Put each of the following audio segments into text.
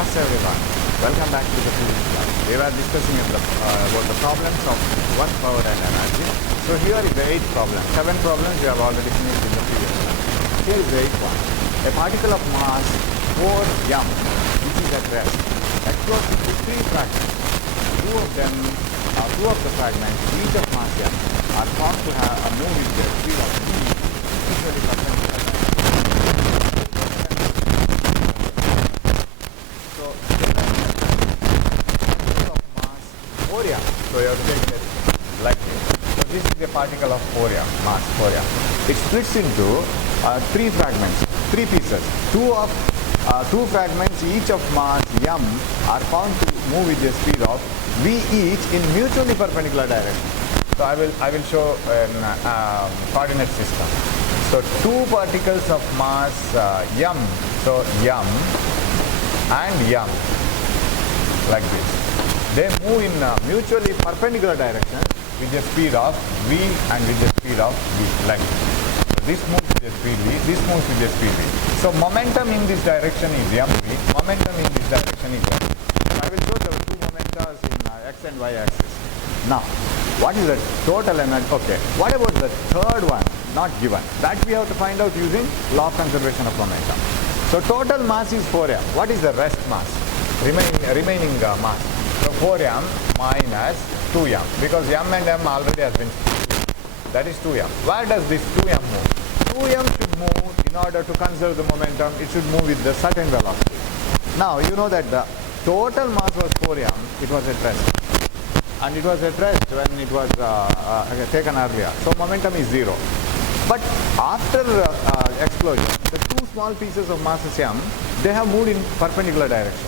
Namaste everyone. Welcome back to the physics class. We were discussing about the problems of work, power and energy. So here is the 8th problem. 7 problems we have already finished in the previous class. Here is the 8th one. A particle of mass 4m, which is at rest, explodes into 3 fragments. Two of the fragments, each of mass m, are found to have a move with the speed of v, usually perpendicular. So you have to take it like this. So this is a particle of 4m, mass 4m. It splits into 3 fragments, 3 pieces. Two fragments each of mass m are found to move with a speed of v each in mutually perpendicular direction. So I will show a coordinate system. So 2 particles of mass m, so m and m, like this. They move in mutually perpendicular directions with the speed of v and with the speed of v, like this. So this moves with the speed v, this moves with the speed v. So momentum in this direction is mv, momentum in this direction is m. I will show the 2 momentas in x and y axis. Now, what is the total energy? Okay, what about the third one, not given? That we have to find out using law of conservation of momentum. So total mass is 4m. What is the rest mass? Remaining mass. So 4m minus 2m, because m and m already has been split. That is 2m. Where does this 2m move? 2m should move, in order to conserve the momentum, it should move with the certain velocity. Now you know that the total mass was 4m, it was at rest. And it was at rest when it was taken earlier. So momentum is 0. But after explosion, the 2 small pieces of mass m, they have moved in perpendicular direction.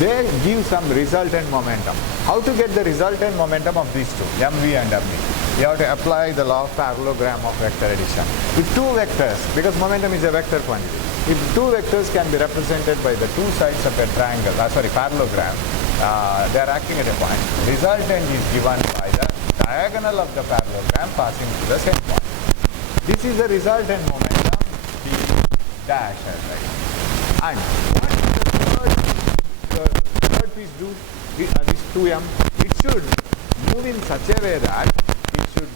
They give some resultant momentum. How to get the resultant momentum of these two, mv and mv? You have to apply the law of parallelogram of vector addition. If 2 vectors, because momentum is a vector quantity, if 2 vectors can be represented by the 2 sides of a triangle, parallelogram, they are acting at a point, resultant is given by the diagonal of the parallelogram passing through the same point. This is the resultant momentum, d dash as right. And what is the third piece do? This 2m, it should move in such a way that it should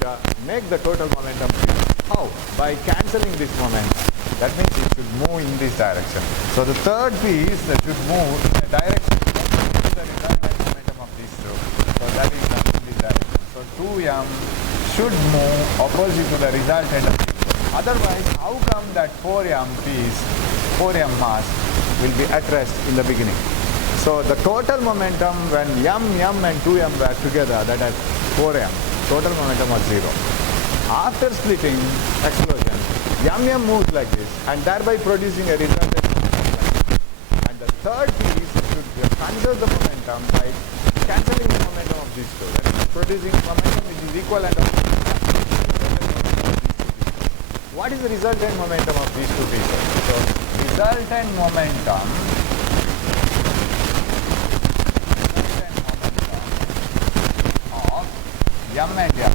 make the total momentum zero. How? By cancelling this momentum. That means it should move in this direction. So the third piece that should move in a direction is the resultant momentum of these two. So that is in this direction. So 2m should move opposite to the resultant of these two. Otherwise, how come that 4m piece, 4m mass will be at rest in the beginning? So the total momentum when m and 2m were together, that is 4m, total momentum was 0. After splitting, explosion, m moves like this and thereby producing a resultant momentum. And the third piece should conserve the momentum by cancelling the momentum of these two. That is producing momentum which is equivalent of these two pieces. What is the resultant momentum of these 2 pieces? So resultant momentum m and m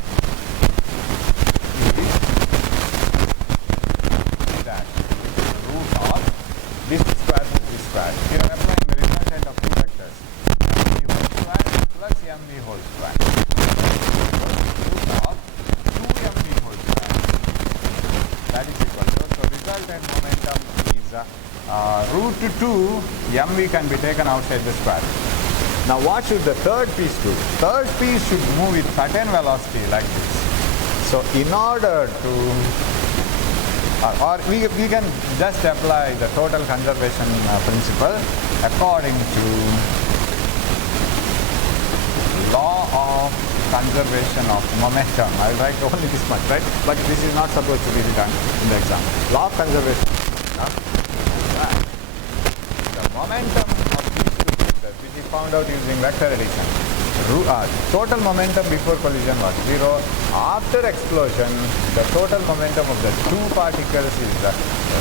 is dash root of this square plus this square. Here I am applying the resultant of 2 vectors, mv whole square plus mv whole square. Root of 2mv whole square. That is equal to, so resultant momentum is root 2 mv can be taken outside the square. Now what should the third piece do? Third piece should move with certain velocity like this. So in order to, or we can just apply the total conservation principle according to law of conservation of momentum. I will write only this much, right? But this is not supposed to be written in the exam. Law of conservation. The momentum which is found out using vector addition. Total momentum before collision was 0. After explosion, the total momentum of the 2 particles is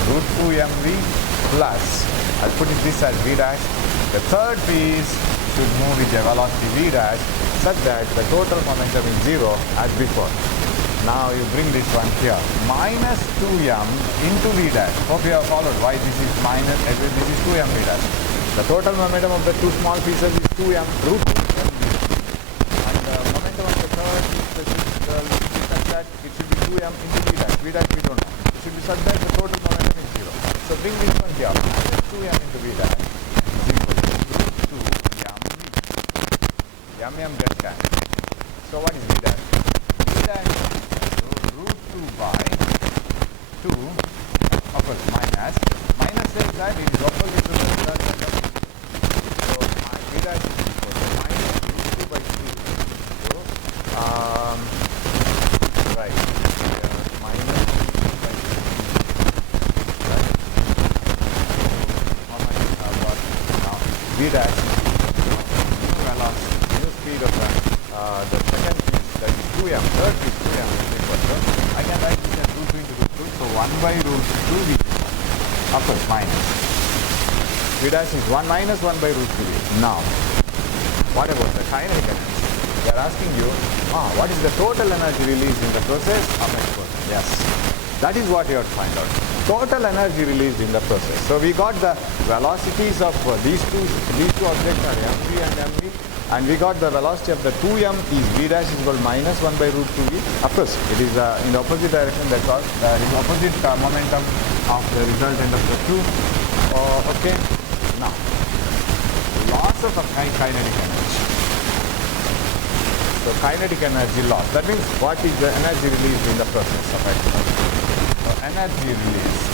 root 2mv plus, I'll put this as v dash. The third piece should move with a velocity v dash such that the total momentum is 0 as before. Now you bring this one here, minus 2m into v dash. Hope you have followed why this is minus, this is 2m v dash. The total momentum of the two small pieces is 2m root 2m. And the momentum of the third piece is such that it should be 2m into v dash. V dash we don't know. It should be such that the total momentum is 0. So bring this one here. Minus 2m into v dash is equal to root 2m v. M gets cancelled. So what is v dash? V dash is root 2 by 2, of course minus says that it is opposite to the result. So v dash is equal to minus root 2 by 2. So right, minus root 2 by 2. Right. So how much have got now? V dash is equal to new velocity, new speed of the second piece, that is 2m, third piece 2m is equal to, I can write this as root 2 into root 2, so 1 by root 2 v, of course minus. V dash is 1 minus 1 by root 2 v. Now, what about the kinetic energy? They are asking you, what is the total energy released in the process of explosion? Yes, that is what you have to find out. Total energy released in the process. So we got the velocities of these two objects are mv and mv. And we got the velocity of the 2m is v dash is equal to minus 1 by root 2v. Of course, it is in the opposite direction, that's all. There is opposite momentum of the resultant of the two. Okay. Now, loss of a kinetic energy. So, kinetic energy loss. That means what is the energy released in the process of explosion? So, energy released.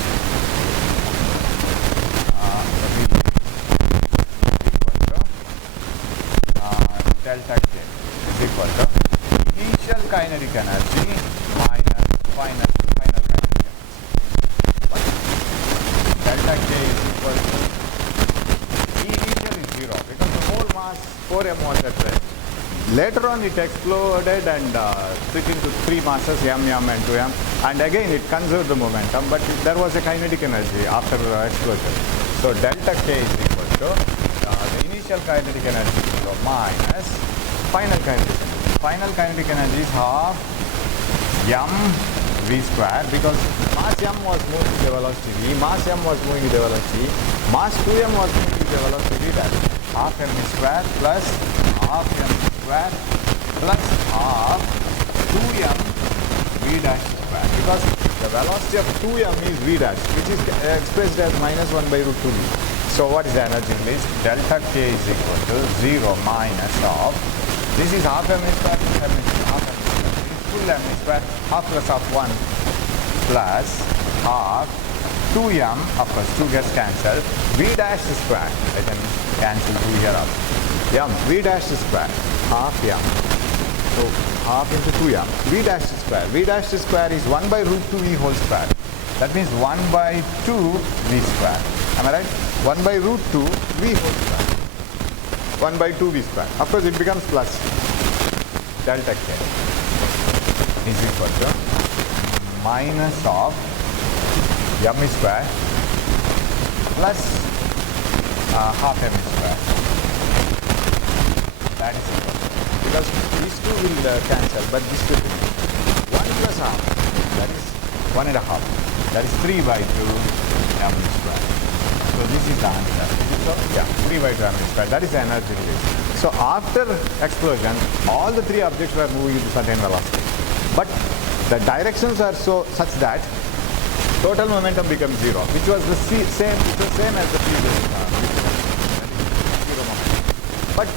Delta K is equal to initial kinetic energy minus final kinetic energy. What? Delta K is equal to initial is 0 because the whole mass 4m was at rest. Later on it exploded and split into three masses m and 2m, and again it conserved the momentum, but there was a kinetic energy after the explosion. So delta K is equal to the initial kinetic energy minus final kinetic energy. Final kinetic energy is half m v square because mass m was moving with the velocity v, mass m was moving with the velocity, mass 2m was moving with the velocity v dash. Half m square plus half m square plus half 2m v dash square, because the velocity of 2m is v dash, which is expressed as minus 1 by root 2v. So what is the energy release? Delta K is equal to 0 minus of, this is half m square plus m square, half m square, this is full m square, half plus half 1 plus half 2m, of course 2 gets cancelled, v dash square, I can cancel 2 here up, m, v dash square, half m, so half into 2m, v dash square, v dash square is 1 by root 2v whole square, that means 1 by 2 v square, am I right? 1 by root 2 v whole square. 1 by 2 v square. Of course, it becomes plus delta K is equal to minus of m square plus half m square. That is equal to, because these two will cancel, but this will be 1 plus half, that is 1 and a half. That is 3 by 2 m square. So this is the answer. So yeah, 3 by 2 m square. That is the energy release. So after explosion, all the three objects were moving with certain velocity. But the directions are such that total momentum becomes 0, which was the same as the previous zero momentum. But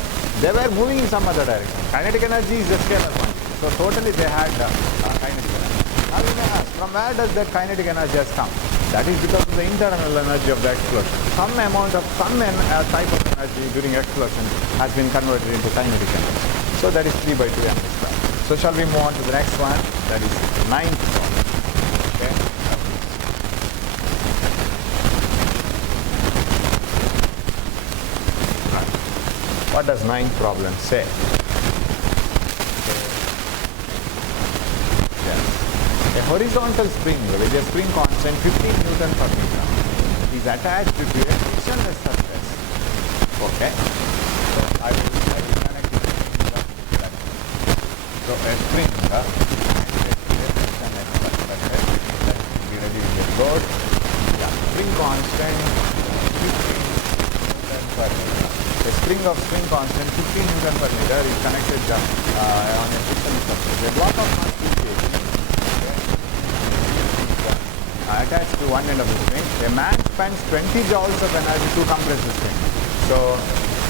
they were moving in some other direction. Kinetic energy is a scalar quantity. So totally they had kinetic energy. Now you may ask, from where does that kinetic energy has come? That is because of the internal energy of the explosion. Some type of energy during explosion has been converted into kinetic energy. So that is 3 by 2 m square. So shall we move on to the next one? That is 9th problem. Okay. What does 9th problem say? A horizontal spring with a spring constant 15 Newton per meter is attached to a frictionless surface. Okay. So I will connect it to the So a spring and a frictionless surface that will be ready with a load. Yeah, spring constant 15 Newton per spring of spring constant 15 Newton per meter is connected on a friction surface. A block of mass 2 kg attached to one end of the spring. A man spends 20 joules of energy to compress the spring. So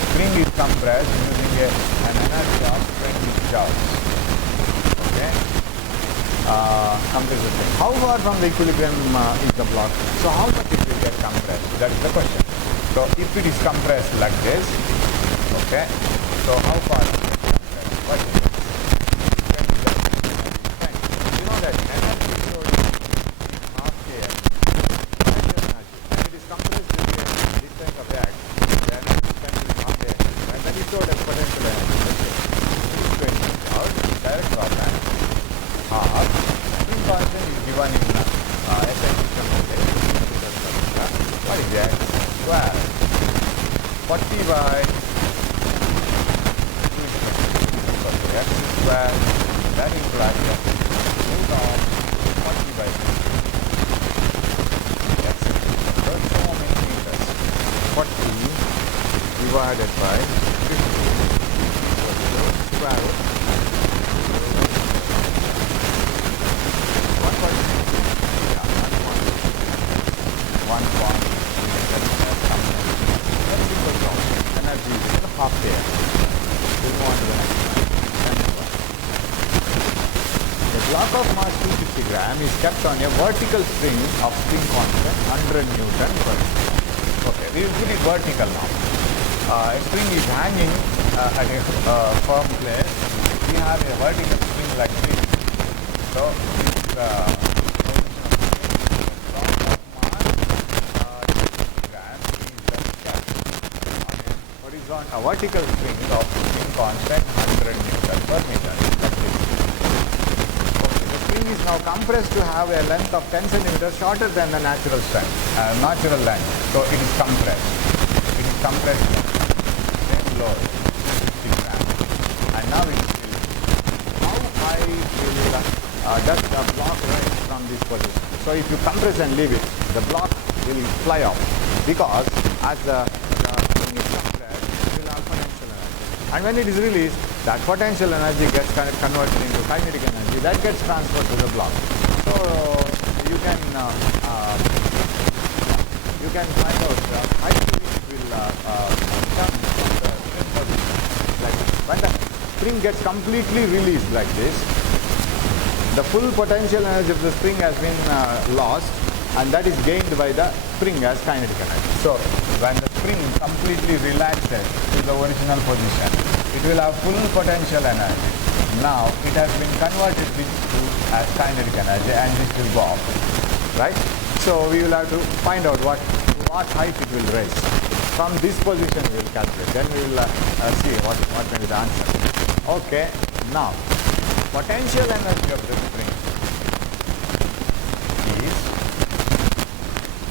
spring is compressed using an energy of 20 joules. Okay. Compress the spring. How far from the equilibrium is the block? So how much it will get compressed? That is the question. So if it is compressed like this, okay. So how far is it compressed? What is it? You know that energy stored in half kf. When it is compressed with a distance of x, the energy spent is half kf. And then it stored as potential energy. This is going out. Direct problem. Half. Spring constant is given in SI system. What is that? Square 40 by x square, that implies root of 40 by x square. So many meters. 40 divided by 50 equals to square root 1.1. Energy is half there. We'll move on to the next one. A block of mass 250 gram is kept on a vertical string of spring constant 100 Newton per meter. Okay, we will put it vertical now. A string is hanging at a firm place. We have a vertical string like this. So a vertical string of spring constant 100 Newton per meter. Like this. Okay, the string is now compressed to have a length of 10 centimeters shorter than the natural strength, natural length. So it is compressed. It is compressed. Same load, 50 grams. And now it is released. How high does the block rise from this position? So if you compress and leave it, the block will fly off because as the string is compressed, and when it is released, that potential energy gets converted into kinetic energy that gets transferred to the block. So you can find out the height to which it will come from the spring position. Like when the spring gets completely released like this, the full potential energy of the spring has been lost, and that is gained by the spring as kinetic energy. So when the spring completely relaxes to the original position, it will have full potential energy. Now it has been converted as kinetic energy, and this will go up. Right? So we will have to find out what height it will raise. From this position we will calculate. Then we will see what may be the answer. Okay. Now potential energy of the spring is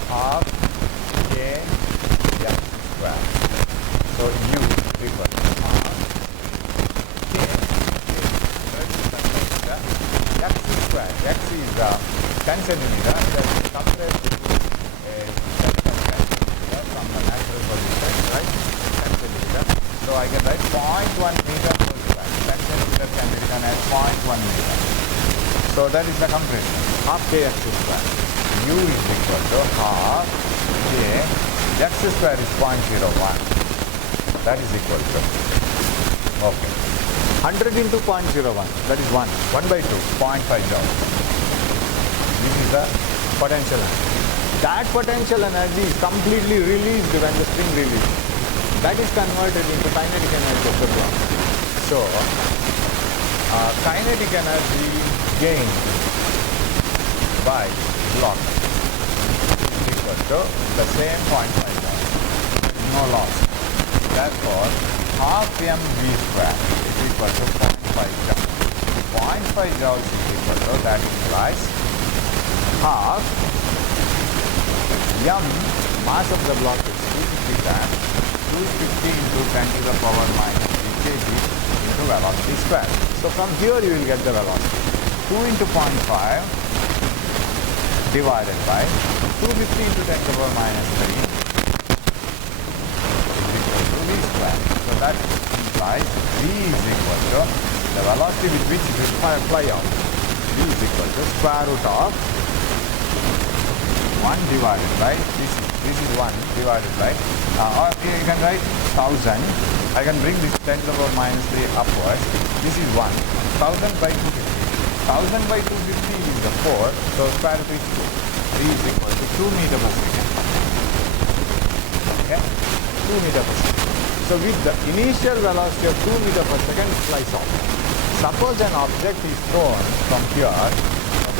half k x square. So U equal to half k x square. X is 10 centimeter. That is compressed to a 10 centimeter from the natural position, right? 10 centimeter. So I can write 0.1 meter per square. 10 centimeter can be written as 0.1 meter. So that is the compression. Half k x square. U is equal to half k x square is 0.01. That is equal to, okay, 100 into 0.01, that is 1 by 2, 0.5 joules. This is the potential energy. That potential energy is completely released when the spring releases. That is converted into kinetic energy of the block. So, kinetic energy gained by block is equal to the same 0.5 joules. No loss. Therefore, half mv square is equal to 0.5 joules. 0.5 joules is equal to, that implies half m, mass of the block is 250 grams, 250 into 10 to the power minus 3 kg into velocity square. So from here you will get the velocity. 2 into 0.5 divided by 250 into 10 to the power minus 3 is equal to v square. implies V is equal to the velocity with which it will fly out. V is equal to square root of 1 divided by, this is 1 divided by, or you can write 1000. I can bring this 10 to the power minus 3 upwards. This is 1. 1000 by 250. 1000 by 250 is the 4, so square root is 2. V is equal to 2 meter per second. Okay? 2 meter per second. So with the initial velocity of 2 meter per second, it flies off. Suppose an object is thrown from here,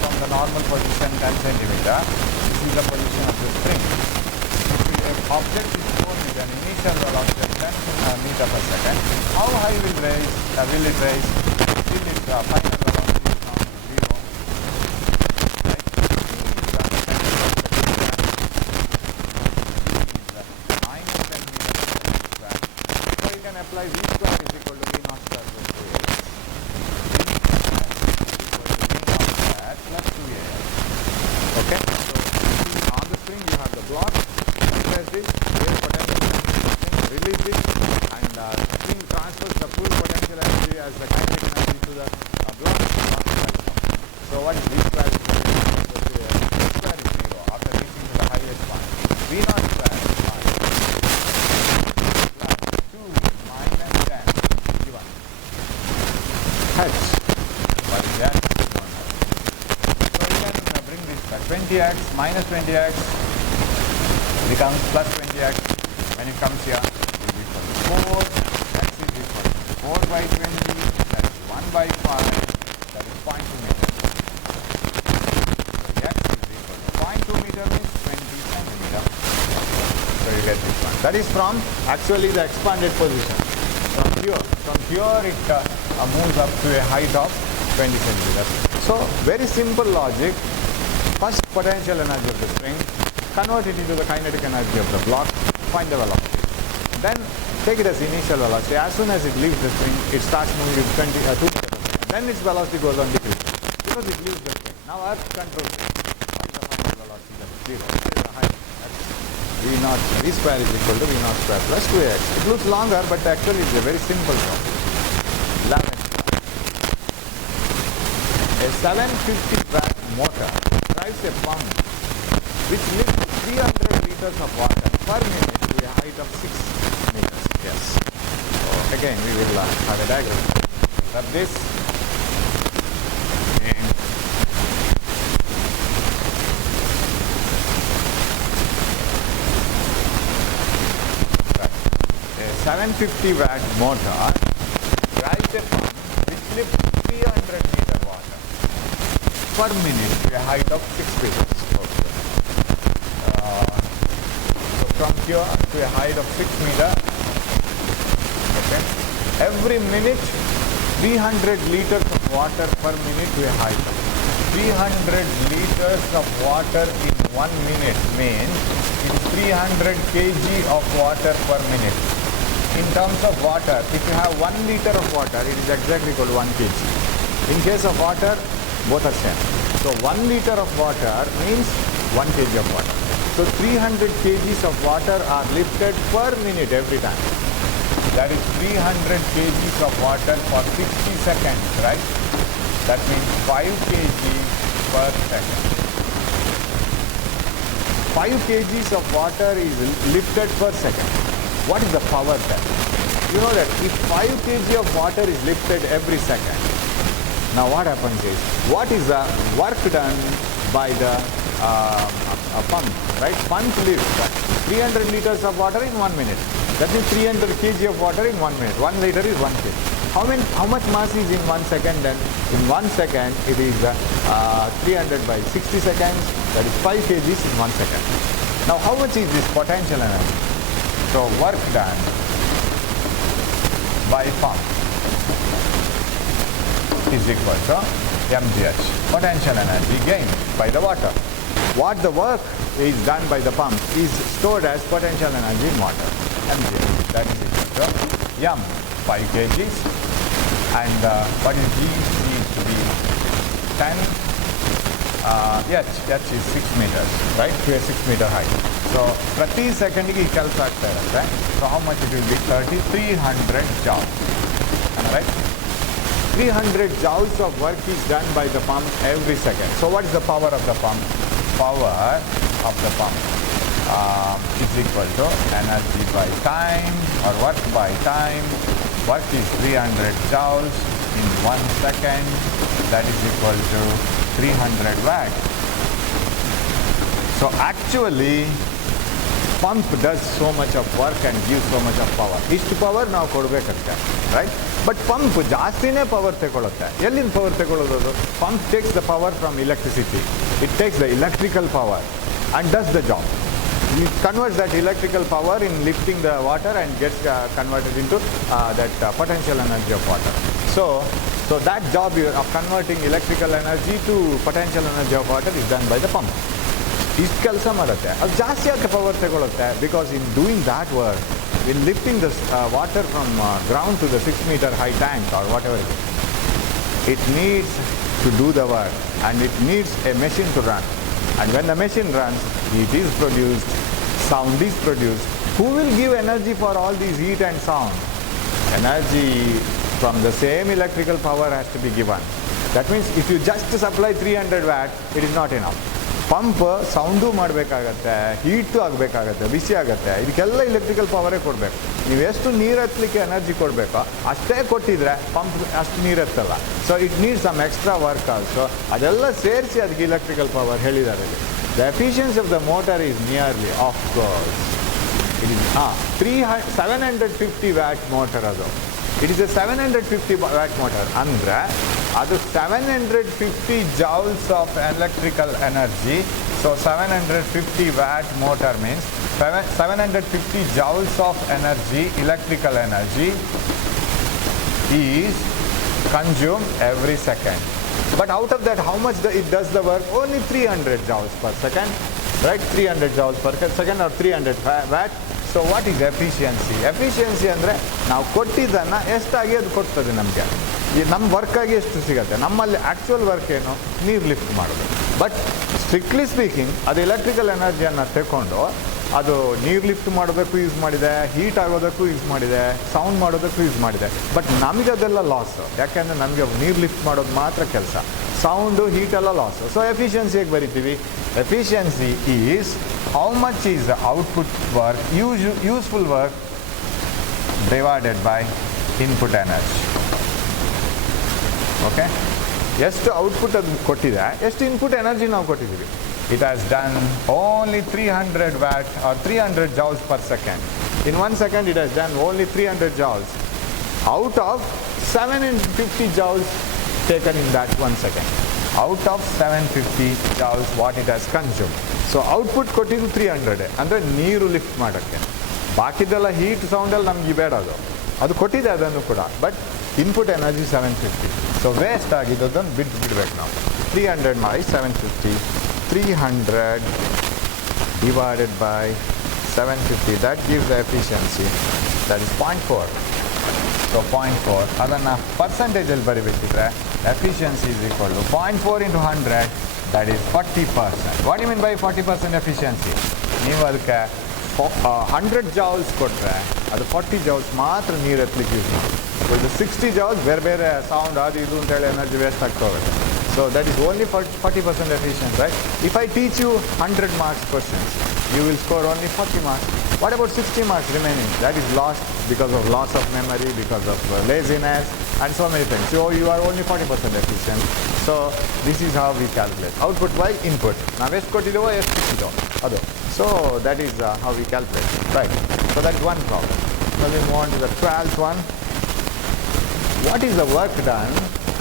from the normal position 10 centimeter. This is the position of the spring. If an object is thrown with an initial velocity of 10 meter per second, how high will it raise? Till its final velocity is now 0. Right? Minus 10 meters per square. So you can apply V square is equal to V naught square plus 2AX. Plus 2AX. Okay? So on the spring you have the block, compress this, wave potential, release it, and spring transfers the full potential energy as the kinetic energy to the block. So what is V square is equal to? V square is 0 after reaching to the highest point. V naught square is 5 plus 2 minus 10 given. Hertz. What is that? 20x minus 20x becomes plus 20x. When it comes here, it is equal to 4. X is equal to 4 by 20. That is 1 by 5. That is 0.2 meter. So x is equal to 0.2 meter means 20 centimeter. So you get this one. That is from actually the expanded position. From here it moves up to a height of 20 centimeters. So very simple logic. First potential energy of the spring, convert it into the kinetic energy of the block, find the velocity. Then take it as initial velocity. As soon as it leaves the spring, it starts moving with 2 meters per second. Then its velocity goes on decreasing because it leaves the spring. Now Earth controls it. What is the final velocity? That is 0. That is the height. V naught, V square is equal to V naught square plus 2AX. It looks longer, but actually it's a very simple problem. 11. A 750 watt motor drives a pump which lifts 300 liters of water per minute to a height of 6 meters. Yes. So again we will have a diagram of this. And right. A 750 watt motor drives a pump which lifts 300 meter water per minute to a height of 6 meters. Okay. So from here to a height of 6 meters, okay, every minute 300 liters of water per minute to a height of 300 liters of water in 1 minute means it is 300 kg of water per minute. In terms of water, if you have 1 liter of water, it is exactly equal to 1 kg. In case of water, both are same. So 1 liter of water means 1 kg of water. So 300 kgs of water are lifted per minute every time. That is 300 kgs of water for 60 seconds, right? That means 5 kg per second. 5 kgs of water is lifted per second. What is the power then? You know that if 5 kg of water is lifted every second, now what happens is, what is the work done by the pump, right? Pump lifts 300 liters of water in 1 minute. That is 300 kg of water in 1 minute. 1 liter is 1 kg. How much mass is in 1 second then? In 1 second, it is 300 by 60 seconds. That is 5 kgs in 1 second. Now, how much is this potential energy? So, work done by pump is equal to mgh, potential energy gained by the water. What the work is done by the pump is stored as potential energy in water, mgh. That is equal to m, 5 kgs, and what is g? G is to be 10 H is 6 meters, right, to a 6 meter height. So ಪ್ರತಿ ಸೆಕೆಂಡಿಗೆ ಈ ಕೆಲಸ ಆಗ್ತಾ ಇರುತ್ತೆ. So how much it will be? 300 joules. Am I right? 300 joules of work is done by the pump every second. So what is the power of the pump? Power of the pump is equal to energy by time, or work by time. Work is 300 joules in 1 second. That is equal to 300 watts. So actually, pump does so much of work and gives so much of power. ಇಷ್ಟು power ನಾವು ಕೊಡಬೇಕಷ್ಟೆ, right? But pump ಜಾಸ್ತಿನೇ power ತಗೊಳುತ್ತೆ. ಎಲ್ಲಿಂದ power ತಗೊಳ್ಳೋದು? Pump takes the power from electricity. It takes the electrical power and does the job. It converts that electrical power in lifting the water and gets converted into that potential energy of water. So that job of converting electrical energy to potential energy of water is done by the pump. ಇಷ್ಟು ಕೆಲಸ ಮಾಡುತ್ತೆ. ಅದು ಜಾಸ್ತಿ ಯಾಕೆ power ತಗೊಳುತ್ತೆ? Because in doing that work, in lifting the water from ground to the 6 meter high tank or whatever it needs to do the work, and it needs a machine to run. And when the machine runs, heat is produced, sound is produced. Who will give energy for all these heat and sound? Energy from the same electrical power has to be given. That means if you just supply 300 watts, it is not enough. Pump sound ಮಾಡಬೇಕಾಗತ್ತೆ, heat ಆಗಬೇಕಾಗತ್ತೆ, ಬಿಸಿ ಆಗುತ್ತೆ. ಇದಕ್ಕೆಲ್ಲ electrical ಪವರೇ ಕೊಡಬೇಕು. ನೀವು ಎಷ್ಟು ನೀರು ಹತ್ತಲಿಕ್ಕೆ energy ಕೊಡಬೇಕೋ ಅಷ್ಟೇ ಕೊಟ್ಟಿದ್ರೆ ಪಂಪ್ ಅಷ್ಟು ನೀರು ಎತ್ತಲ್ಲ. So it needs some extra work also. ಅದೆಲ್ಲ ಸೇರಿಸಿ ಅದಕ್ಕೆ ಎಲೆಕ್ಟ್ರಿಕಲ್ ಪವರ್ ಹೇಳಿದ್ದಾರೆ. The efficiency of the motor is nearly of course it is 750 watt motor. ಅದು it is a 750 watt motor. ಅಂದರೆ ಅದು 750 joules of electrical energy. So 750 watt motor means 750 joules of energy, electrical energy is consumed every second. But out of that, how much it does the work? Only 300 joules per second, right? 300 joules per second or 300 watt. So what is efficiency? Efficiency ಅಂದರೆ ನಾವು ಕೊಟ್ಟಿದ್ದನ್ನು ಎಷ್ಟಾಗಿ ಅದು ಕೊಡ್ತದೆ ನಮಗೆ. ನಮ್ಮ ವರ್ಕಾಗಿ ಎಷ್ಟು ಸಿಗುತ್ತೆ. ನಮ್ಮಲ್ಲಿ actual work ಏನು? ನೀರು ಲಿಫ್ಟ್ ಮಾಡೋದು. ಬಟ್ ಸ್ಟ್ರಿಕ್ಟ್ಲಿ ಸ್ಪೀಕಿಂಗ್ ಅದು ಎಲೆಕ್ಟ್ರಿಕಲ್ ಎನರ್ಜಿಯನ್ನು ತಗೊಂಡು ಅದು ನೀರು ಲಿಫ್ಟ್ ಮಾಡೋದಕ್ಕೂ ಯೂಸ್ ಮಾಡಿದೆ, ಹೀಟ್ ಆಗೋದಕ್ಕೂ ಯೂಸ್ ಮಾಡಿದೆ, ಸೌಂಡ್ ಮಾಡೋದಕ್ಕೂ ಯೂಸ್ ಮಾಡಿದೆ. ಬಟ್ ನಮಗೆ ಅದೆಲ್ಲ ಲಾಸು. ಯಾಕೆಂದರೆ ನಮಗೆ ನೀರು ಲಿಫ್ಟ್ ಮಾಡೋದು ಮಾತ್ರ ಕೆಲಸ, ಸೌಂಡು ಹೀಟ್ ಎಲ್ಲ ಲಾಸು. ಸೊ ಎಫಿಷಿಯನ್ಸಿ ಹೇಗೆ ಬರಿತೀವಿ? Efficiency is how much is the output work, useful work divided by input energy. Okay, ಎಷ್ಟು ಔಟ್ಪುಟ್ ಅದು ಕೊಟ್ಟಿದೆ, ಎಷ್ಟು ಇನ್ಪುಟ್ ಎನರ್ಜಿ ನಾವು ಕೊಟ್ಟಿದ್ದೀವಿ. It has done only 300 watt or 300 joules per second. In 1 second it has done only 300 joules out of 750 joules taken in that 1 second. Out of 750 joules what it has consumed. So output ಕೊಟ್ಟಿದ್ದು 300 ಅಂದರೆ ನೀರು lift ಮಾಡೋಕ್ಕೆ. ಬಾಕಿದೆಲ್ಲ heat ಸೌಂಡಲ್ಲಿ ನಮಗೆ ಬೇಡ, ಅದು ಕೊಟ್ಟಿದೆ ಅದನ್ನು ಕೂಡ. But input energy 750. So waste ಆಗಿದ್ದದನ್ನು ಬಿಡಬೇಕು ನಾವು. 300 ಮಾಡಿ 750. 300 divided by 750, that gives the efficiency, that is 0.4. So 0.4 ಅದನ್ನು ಪರ್ಸೆಂಟೇಜಲ್ಲಿ ಬರಿಬೇಕಿದ್ರೆ efficiency is equal to 0.4 into 100, that is 40%. What do you mean by 40% efficiency? ನೀವು ಅದಕ್ಕೆ 100 joules ಕೊಟ್ಟರೆ ಅದು 40 joules ಮಾತ್ರ ನೀರು ಎತ್ತಲಿಕ್ಕೆ ಯೂಸ್ ಮಾಡಿ. ಇದು 60 joules ಬೇರೆ ಬೇರೆ ಸೌಂಡ್ ಅದು ಇದು ಅಂತೇಳಿ ಎನರ್ಜಿ ವೇಸ್ಟ್ ಆಗ್ತಾ ಹೋಗುತ್ತೆ. So that is only 40% efficient, right? If I teach you 100 marks questions, you will score only 40 marks. What about 60 marks remaining? That is lost because of loss of memory, because of laziness and so many things. So you are only 40% efficient. So this is how we calculate. Output by input. ನಾವು ಎಷ್ಟು ಕೊಟ್ಟಿದ್ದೇವೋ ಎಷ್ಟು ಸಿಕ್ಕಿದೋ ಅದು. So that is how we calculate, right? So that's one problem. So we move on to the 12th one. What is the work done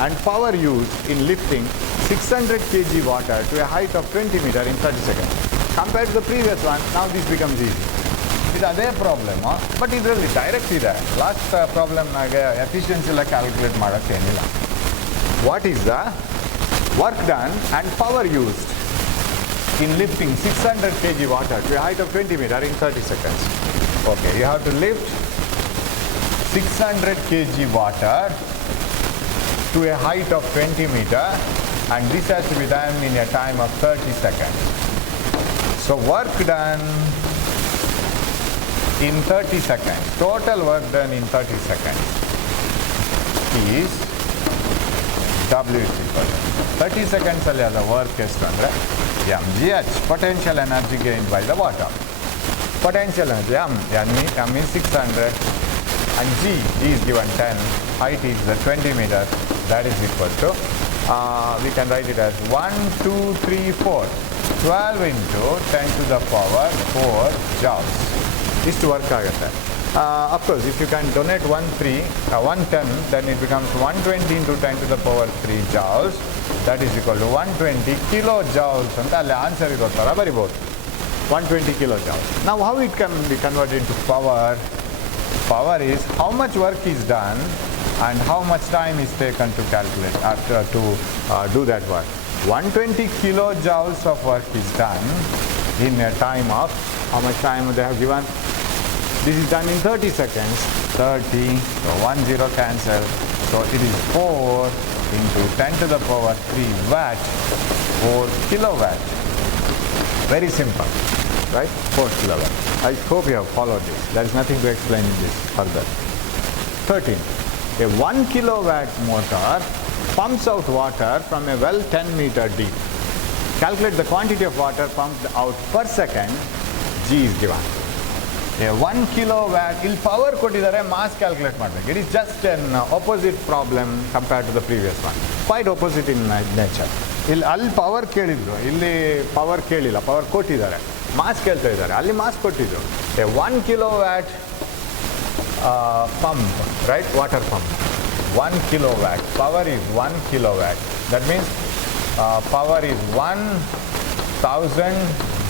and power used in lifting 600 kg water to a height of 20 meter in 30 seconds? Compared to the previous one, now this becomes easy. ಇದು ಅದೇ problem, but ಇದರಲ್ಲಿ direct ಇದೆ. Last ಪ್ರಾಬ್ಲಮ್ನಾಗೆ efficiency ಎಲ್ಲ calculate ಮಾಡೋಕ್ಕೇನಿಲ್ಲ. What is the work done and power used in lifting 600 kg water to a height of 20 meter in 30 seconds? Okay, you have to lift 600 kg water to a height of 20 meter and this has to be done in a time of 30 seconds. So work done in 30 seconds, total work done in 30 seconds is W is equal to 30 seconds ಅಲ್ಲಿ ಅದ work ಎಷ್ಟು ಅಂದರೆ mgh, potential energy gained by the water. Potential energy m is 600 and g is given 10, height is 20 meters, that is equal to we can write it as 1, 2, 3, 4, 12 into 10 to the power 4 joules. Istu work ಆಗುತ್ತೆ. Of course, if you can donate 110, then it becomes 120 into 10 to the power 3 joules. That is equal to 120 kilojoules. And the answer is 120 kilojoules. Now, how it can be converted into power? Power is how much work is done and how much time is taken to calculate do that work. 120 kilojoules of work is done in a time of how much time they have given. This is done in 30 seconds. 30, so 1 0 cancel. So it is 4 into 10 to the power 3 watt, 4 kilowatt. Very simple, right? 4 kilowatt. I hope you have followed this. There is nothing to explain in this further. 13. A 1 kilowatt motor pumps out water from a well 10 meter deep. Calculate the quantity of water pumped out per second. G is given. A 1 kilowatt, ಇಲ್ಲಿ power ಕೊಟ್ಟಿದ್ದಾರೆ, mass calculate ಮಾಡಬೇಕು. It is just an opposite problem compared to the previous one. Quite opposite in nature. ಅಲ್ಲಿ power ಕೇಳಿದ್ರು, ಇಲ್ಲಿ power ಕೇಳಿಲ್ಲ, power ಕೊಟ್ಟಿದ್ದಾರೆ. Mass ಕೇಳ್ತಾ ಇದ್ದಾರೆ, ಅಲ್ಲಿ ಮಾಸ್ ಕೊಟ್ಟಿದ್ರು. A 1 kilowatt pump, right? Water pump. 1 kilowatt. Power is 1 kilowatt. That means power is 1000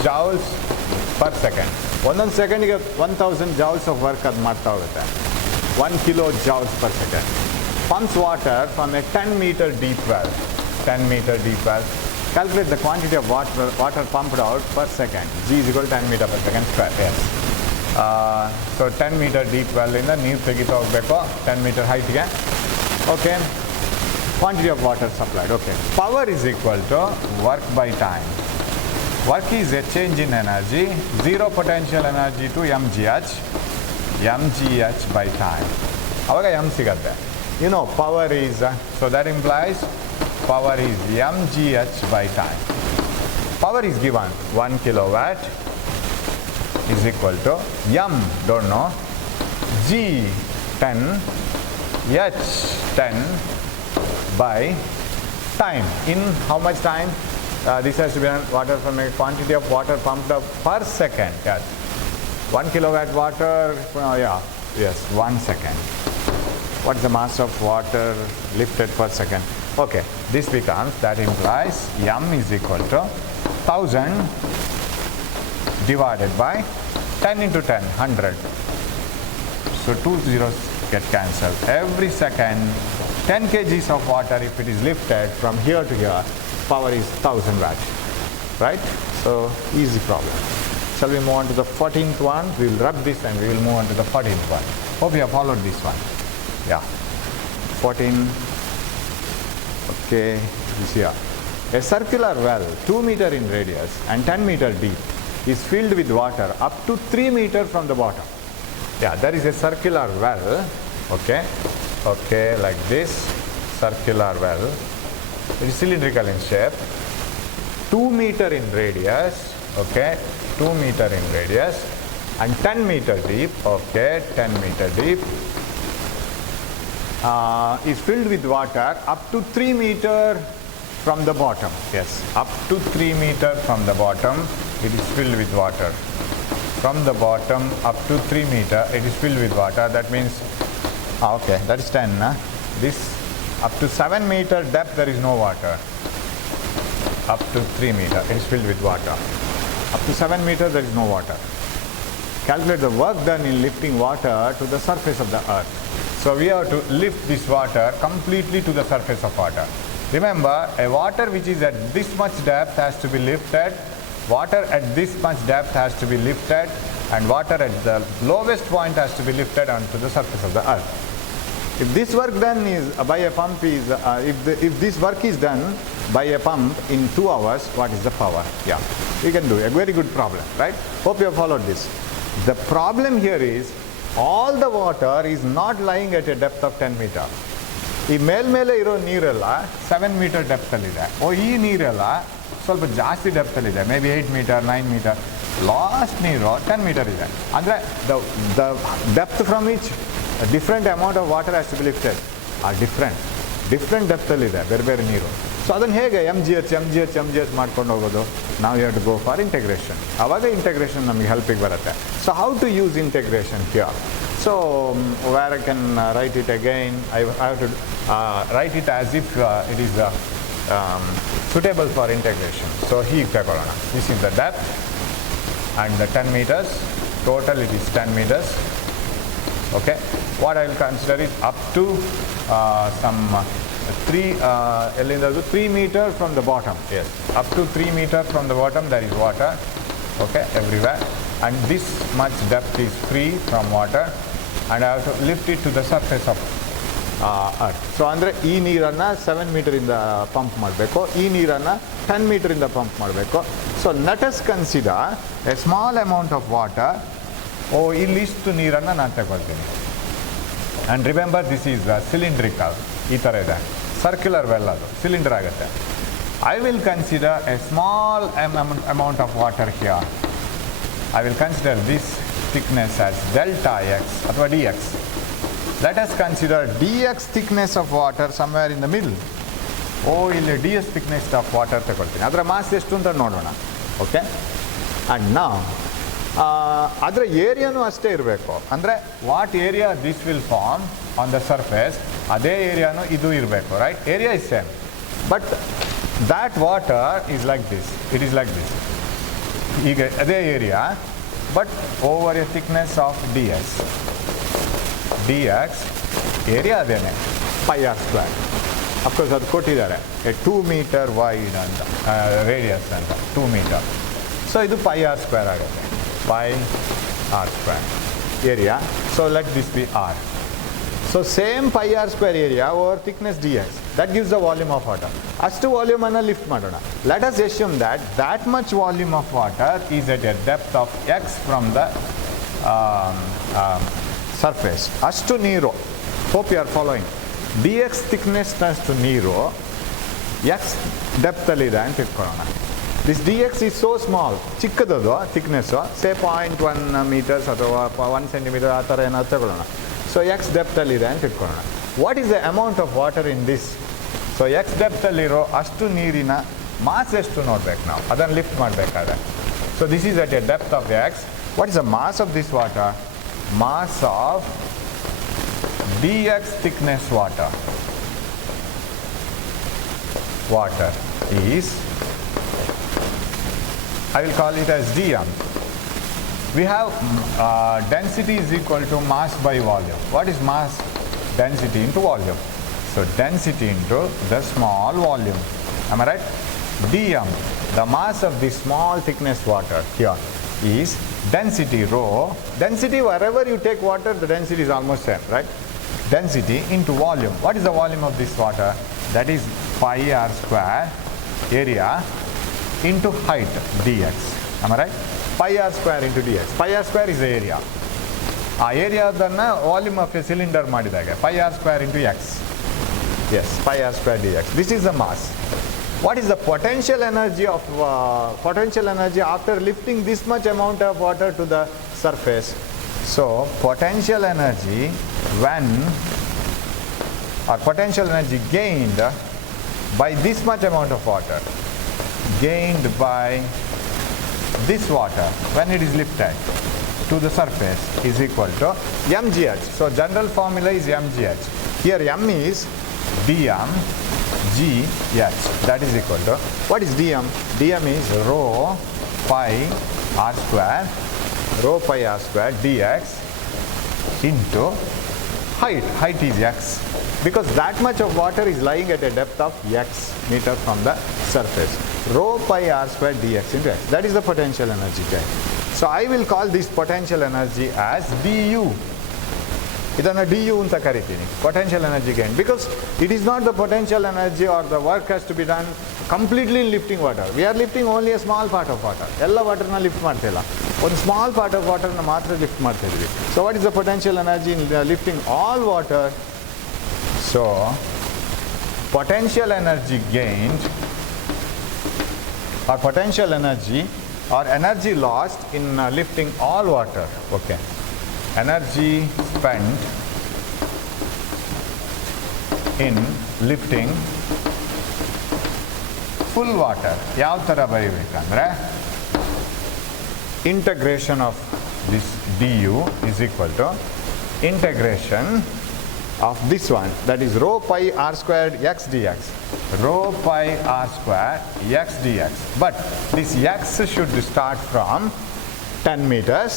joules per second. ಒಂದೊಂದು ಸೆಕೆಂಡಿಗೆ 1000 joules of work ಅದು ಮಾಡ್ತಾ ಹೋಗುತ್ತೆ. 1 kilo joules per second. Pumps water from a 10 meter deep well. 10 meter deep well. Calculate the quantity of water pumped out per second. G is equal to 10 meter per second square. Yes. So 10 meter deep well ಇಂದ ನೀರು ತೆಗಿತಾ ಹೋಗಬೇಕು 10 meter height-ಗೆ. Okay. Quantity of water supplied. Okay. Power is equal to work by time. Work is a change in energy, zero potential energy to mgh by time. Avaga m sigate. You know, power is, so that implies power is mgh by time. Power is given 1 kilowatt is equal to m, don't know, g 10, h 10 by time. In how much time? This has to be water from a quantity of water pumped up per second. Yes. 1 kilowatt water, yes, 1 second. What is the mass of water lifted per second? Okay, this becomes, that implies m is equal to 1000 divided by 10 into 10, 100. So 2 zeros get cancelled. Every second, 10 kgs of water, if it is lifted from here to here, power is 1000 watts, right? So easy problem. Shall we move on to the 14th one? We will rub this and we will move on to the 14th one. Hope you have followed this one. Yeah. 14. Okay, this here. A circular well 2 meter in radius and 10 meter deep is filled with water up to 3 meters from the bottom. Yeah, there is a circular well. Okay, like this circular well. It is cylindrical in shape, 2 meter in radius, okay, 2 meter in radius and 10 meter deep, okay, 10 meter deep, is filled with water up to 3 meter from the bottom. Yes, up to 3 meter from the bottom, it is filled with water. From the bottom up to 3 meter, it is filled with water. That means, okay, that is 10, this up to 7 meter depth there is no water. Up to 3 meter it is filled with water. Up to 7 meter there is no water. Calculate the work done in lifting water to the surface of the earth. So we have to lift this water completely to the surface of water. Remember, a water which is at this much depth has to be lifted, water at this much depth has to be lifted, and water at the lowest point has to be lifted onto the surface of the earth. If this work done is by a pump is, if this work is done by a pump in 2 hours, what is the power? Yeah, we can do a very good problem, right? Hope you have followed this. The problem here is all the water is not lying at a depth of 10 meter. ಈ ಮೇಲ್ಮೇಲೆ ಇರೋ ನೀರೆಲ್ಲ 7 metre ಡೆಪ್ತಲ್ಲಿದೆ. ಈ ನೀರೆಲ್ಲ ಸ್ವಲ್ಪ ಜಾಸ್ತಿ ಡೆಪ್ತಲ್ಲಿದೆ, may be 8 metre 9 metre. Last ನೀರು 10 metre ಇದೆ. ಅಂದರೆ the depth from which different amount of water has to be lifted ಆ ಡಿಫ್ರೆಂಟ್ ಡೆಪ್ತಲ್ಲಿದೆ ಬೇರೆ ಬೇರೆ ನೀರು. ಸೊ ಅದನ್ನು ಹೇಗೆ ಎಮ್ ಜಿ ಎಚ್ ಮಾಡ್ಕೊಂಡು ಹೋಗೋದು? ನಾವು have to go for integration. ಆವಾಗ ಇಂಟೆಗ್ರೇಷನ್ ನಮಗೆ ಹೆಲ್ಪಿಗೆ ಬರುತ್ತೆ. So how to use integration here? So where I can write it again, I have to write it as if it is suitable for integration. So here this is the depth and the 10 meters. Total it is 10 meters. Okay. What I will consider is up to some 3 meters from the bottom. Yes. Up to 3 meters from the bottom there is water. Okay. Everywhere. And this much depth is free from water. And I have to lift it to the surface of earth. So ಅಂದರೆ ಈ ನೀರನ್ನು 7 ಮೀಟರಿಂದ pump ಮಾಡಬೇಕು, ಈ ನೀರನ್ನು 10 ಮೀಟರಿಂದ pump ಮಾಡಬೇಕು. So let us consider a small amount of water. ಇಲ್ಲಿಷ್ಟು ನೀರನ್ನು ನಾನು ತಗೊಳ್ತೀನಿ. And remember this is cylindrical, ಈ ಥರ ಇದೆ, ಸರ್ಕ್ಯುಲರ್ ವೆಲ್, ಅದು ಸಿಲಿಂಡರ್ ಆಗುತ್ತೆ. I will consider a small amount of water here. I will consider this thickness as delta x or dx. Let us consider dx thickness of water somewhere in the middle. ಇಲ್ಲಿ ds thickness of water ತಗೊಳ್ತೀನಿ. ಅದರ mass ಎಷ್ಟು ಅಂತ ನೋಡೋಣ. Okay. And ನಾವು ಅದರ ಏರಿಯಾನೂ ಅಷ್ಟೇ ಇರಬೇಕು. ಅಂದರೆ what area this will form on the surface, ಅದೇ ಏರಿಯಾನು ಇದು ಇರಬೇಕು, right? Area is same, but that water is like this, it is like this. ಈಗ ಅದೇ area but over a thickness of dx area ಅದೇನೆ πr². ಅಫ್ಕೋರ್ಸ್ ಅದು ಕೊಟ್ಟಿದ್ದಾರೆ 2 metre wide ಅಂತ, ರೇಡಿಯಸ್ ಅಂತ 2 ಮೀಟರ್. ಸೊ ಇದು πr² ಆಗುತ್ತೆ, πr² area. So let this B r. So same πr² area over thickness dx, that gives the volume of water. ಅಷ್ಟು volume ಅನ್ನು lift ಮಾಡೋಣ. Let us assume that much volume of water is at a depth of x from the surface. ಅಷ್ಟು ನೀರು, hope you are following, dx thickness ಅಷ್ಟು ನೀರು x depth ಅಲ್ಲಿದೆ ಅಂತ ಇಟ್ಕೊಳ್ಳೋಣ. This dx is so small, ಚಿಕ್ಕದದು thickness, say 0.1 meters ಅಥವಾ 1 centimeter ಆ ಥರ ಏನಾದ್ರು ತಗೊಳ್ಳೋಣ. ಸೊ ಎಕ್ಸ್ ಡೆಪ್ತಲ್ಲಿದೆ ಅಂತ ಇಟ್ಕೊಳ್ಳೋಣ. What is the amount of water in this? So x ಡೆಪ್ತಲ್ಲಿರೋ ಅಷ್ಟು ನೀರಿನ ಮಾಸ್ ಎಷ್ಟು ನೋಡ್ಬೇಕು ನಾವು, ಅದನ್ನು ಲಿಫ್ಟ್ ಮಾಡಬೇಕಾದ್ರೆ. So this is at a depth of x. What is the mass of this water? Mass of the x thickness water is, I will call it as dm. We have density is equal to mass by volume. What is mass? Density into volume. So density into the small volume. Am I right? dm, the mass of the small thickness water here is density rho. Density, wherever you take water, the density is almost same, right? Density into volume. What is the volume of this water? That is πr² area into height dx. Am I right? πr² into dx. πr² is the area. ಆ ಏರಿಯಾದನ್ನು volume of A cylinder ಮಾಡಿದಾಗ πr² into x. Yes, πr² dx. This is the mass. What is the potential energy of after lifting this much amount of water to the surface? So potential energy potential energy gained by this much amount of water, gained by this water when it is lifted to the surface is equal to mgh. So general formula is mgh. Here m is dm gh, that is equal to, what is dm? dm is rho pi r² dx into height is x, because that much of water is lying at a depth of x meter from the surface. Rho pi r² dx into x. That is the potential energy there. So I will call this potential energy as du. ಇದನ್ನು du ಅಂತ ಕರಿತೀನಿ, potential energy gain, because it is not the potential energy or the work has to be done completely in lifting water. We are lifting only a small part of water. ಎಲ್ಲ ವಾಟರ್ನ lift ಮಾಡ್ತಿಲ್ಲ, ಒಂದು small part of ವಾಟರ್ನ ಮಾತ್ರ lift ಮಾಡ್ತಾ ಇದ್ವಿ. So what is the potential energy in lifting all water? So potential energy gained or potential energy or energy lost in lifting all water. Okay, energy spent in lifting full water. ಯಾವ ಥರ ಬರೀಬೇಕಂದ್ರೆ integration of this du is equal to integration of this one, that is rho pi r squared x dx. Rho pi r square x dx. But this x should start from 10 meters.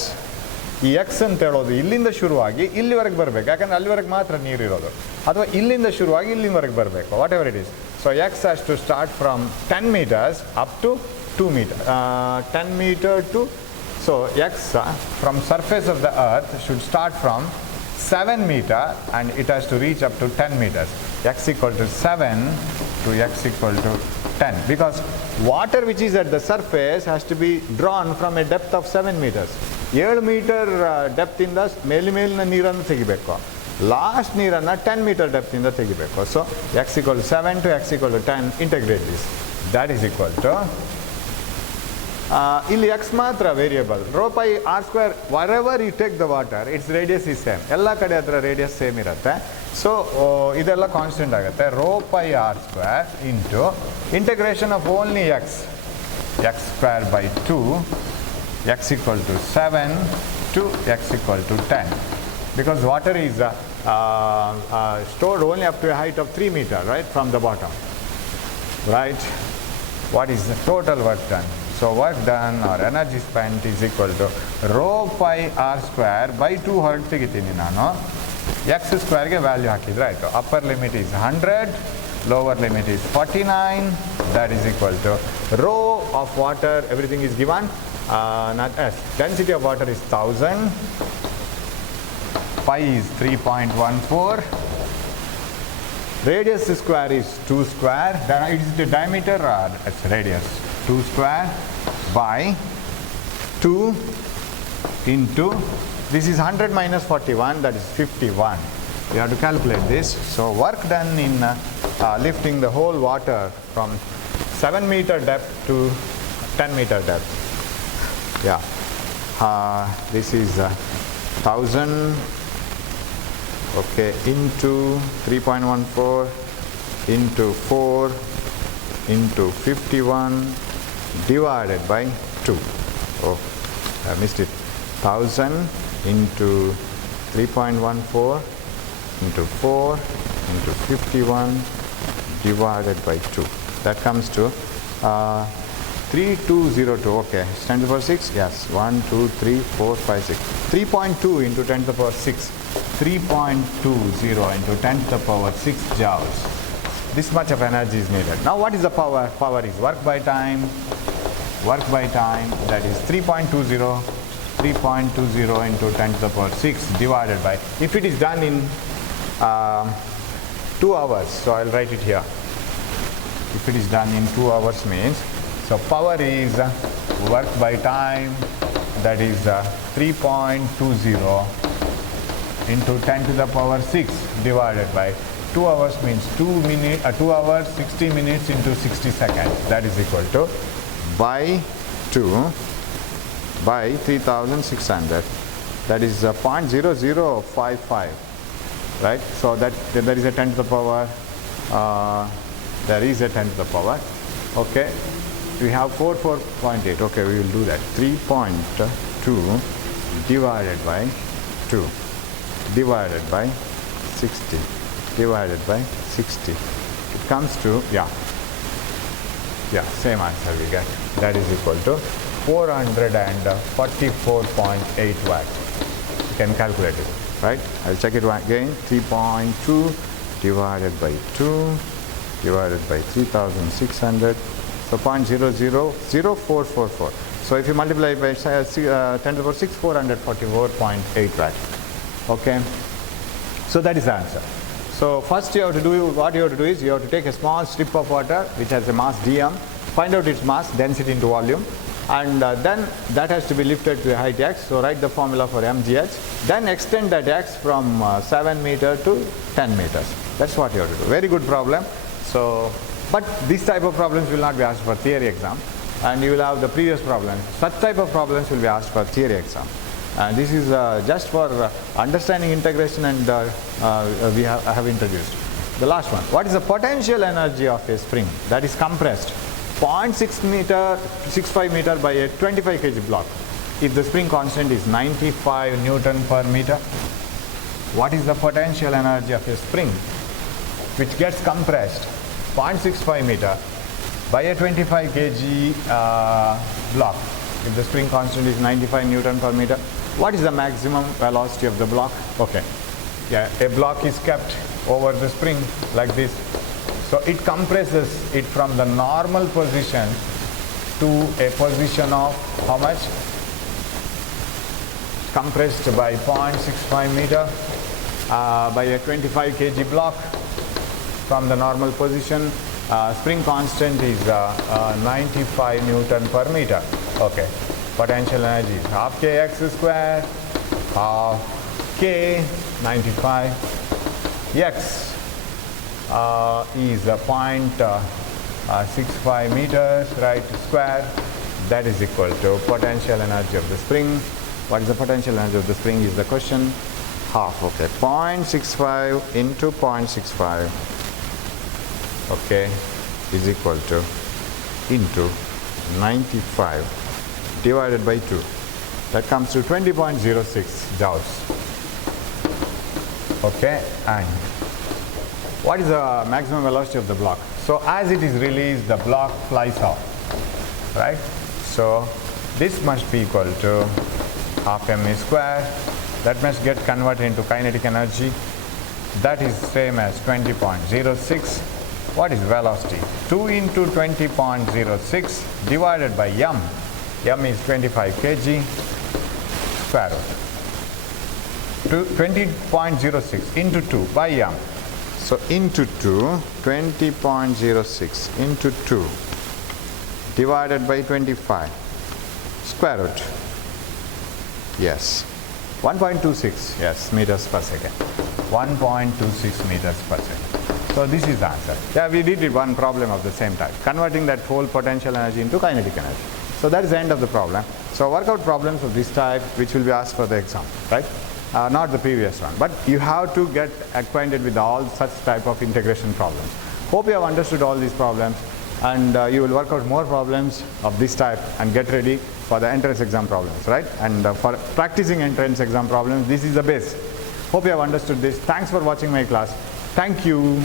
ಈ X ಅಂತ ಹೇಳೋದು ಇಲ್ಲಿಂದ ಶುರುವಾಗಿ ಇಲ್ಲಿವರೆಗೆ ಬರಬೇಕು, ಯಾಕಂದರೆ ಅಲ್ಲಿವರೆಗೆ ಮಾತ್ರ ನೀರಿರೋದು, ಅಥವಾ ಇಲ್ಲಿಂದ ಶುರುವಾಗಿ ಇಲ್ಲಿವರೆಗೆ ಬರಬೇಕು, whatever it is. So x has to start from 10 meters up to 2 meter, 10 meter to, so x from surface of the earth should start from 7 meter and it has to reach up to 10 meters. X equal to 7 to x equal to 10, because water which is at the surface has to be drawn from a depth of 7 meters. 7 meter depth ಇಂದ ಮೇಲಿನ ನೀರನ್ನು ತೆಗಿಬೇಕು, last ನೀರನ್ನು 10 meter depth ಇಂದ ತೆಗಿಬೇಕು. So x equal to 7 to x equal to 10, integrate this, that is equal to ಇಲ್ಲಿ x ಮಾತ್ರ variable, rho pi r square, wherever you take the water its radius is same, ಎಲ್ಲ ಕಡೆ ಅದರ radius same ಇರುತ್ತೆ. So ಇದೆಲ್ಲ constant ಆಗುತ್ತೆ. Rho pi r square into integration of only x square by 2, x equal to 7 to x equal to 10, because water is stored only up to a height of 3 meter, right, from the bottom, right. What is the total work done? So work done or energy spent is equal to rho pi r square by 2 ಹೊರಗೆ ತೆಗಿತೀನಿ ನಾನು, x ಸ್ಕ್ವೇರ್ಗೆ value ಹಾಕಿದ್ರೆ ಆಯಿತು. Upper limit is 100, lower limit is 49, that is equal to rho of water, everything is given, not s. Density of water is 1000, pi is 3.14, radius square is 2 square, it is the diameter or its radius, 2 square by 2 into, this is 100 minus 41, that is 51. You have to calculate this. So work done in lifting the whole water from 7 meter depth to 10 meter depth. Yeah, this is 1000, okay, into 3.14 into 4 into 51 divided by 2. Oh, I missed it. 1000 into 3.14 into 4 into 51 divided by 2. That comes to 3202. Okay, 10 to the power 6. Yes, 1, 2, 3, 4, 5, 6. 3.2 into 10 to the power 6. 3.20 into 10 to the power 6 joules. This much of energy is needed. Now what is the power? Power is work by time. Work by time, that is 3.20 into 10 to the power 6 divided by, if it is done in 2 hours, so I'll write it here. If it is done in 2 hours means, so power is work by time, that is 3.20 into 10 to the power 6 divided by 2 hours means 2 hours 60 minutes into 60 seconds, that is equal to by 2 by 3600, that is 0.0055, right. So that there is a 10 to the power, there is a 10 to the power, okay. We have 44.8, okay, we will do that. 3.2 divided by 2 divided by 60 divided by 60, it comes to, yeah, same answer we get, that is equal to 444.8 watts. You can calculate it, right. I'll check it again. 3.2 divided by 2 divided by 3600, so 0.000444. So if you multiply by 10 to the power 6, 444.8 watts. Okay, So that is the answer. So first you have to do, what you have to do is you have to take a small strip of water which has a mass dm, find out its mass, density into volume, and then that has to be lifted to a height x. So write the formula for mgh, then extend that x from 7 meter to 10 meters. That's what you have to do. Very good problem. So, but this type of problems will not be asked for theory exam, and you will have the previous problem. Such type of problems will be asked for theory exam. And this is just for understanding integration, and I have introduced. The last one, what is the potential energy of a spring that is compressed 0.65 meter by a 25 kg block if the spring constant is 95 Newton per meter? What is the potential energy of a spring which gets compressed 0.65 meter by a 25 kg block if the spring constant is 95 Newton per meter? What is the maximum velocity of the block? Okay, yeah, a block is kept over the spring like this. So it compresses it from the normal position to a position of how much? Compressed by 0.65 meter by a 25 kg block from the normal position. Spring constant is 95 Newton per meter. Okay. Potential energy is half kx square, half k, 95. X is 0.65 meters, right, square. That is equal to potential energy of the spring. What is the potential energy of the spring is the question. Half, okay, 0.65 into 0.65, okay, is equal to into 95 divided by 2. That comes to 20.06 joules. Okay, and what is the maximum velocity of the block? So as it is released, the block flies off, right? So this must be equal to half ma square. That must get converted into kinetic energy. That is same as 20.06. What is velocity? 2 into 20.06 divided by m. M is 25 kg square root. 20.06 into 2 by m. So into 2, 20.06 into 2 divided by 25 square root. Yes. 1.26, yes, meters per second. 1.26 meters per second. So this is the answer. Yeah, we did one problem of the same type, converting that whole potential energy into kinetic energy. So that is the end of the problem. So work out problems of this type which will be asked for the exam, right? Not the previous one. But you have to get acquainted with all such type of integration problems. Hope you have understood all these problems, and you will work out more problems of this type and get ready for the entrance exam problems, right? And for practicing entrance exam problems, this is the base. Hope you have understood this. Thanks for watching my class. Thank you.